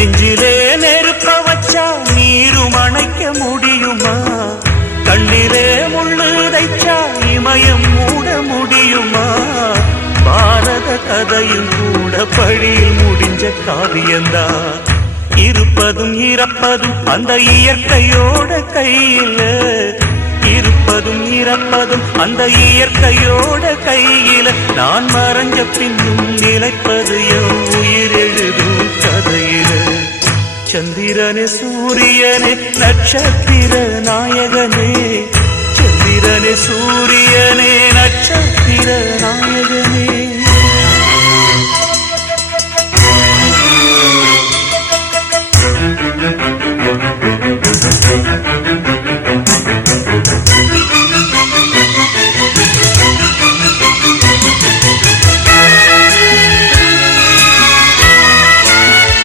நெஞ்சிலே நெருப்ப வச்சா நீரும் அணைக்க முடியுமா? கண்ணிலே முள்ளு தைச்சா இமயம் மூட முடியுமா? பாரத கதையும் கூட பழியில் முடிஞ்ச காவியந்தான். இருப்பதும் இறப்பதும் அந்த இயற்கையோட கையில, இருப்பதும் இறப்பதும் அந்த இயற்கையோட கையில. நான் மறைஞ்ச பின்னும் நிலைப்பது என் உயிர் எழுதும் கதையில. சந்திரனே சூரியனே நட்சத்திர நாயகனே, சந்திரனே சூரியனே நட்சத்திர நாயகனே.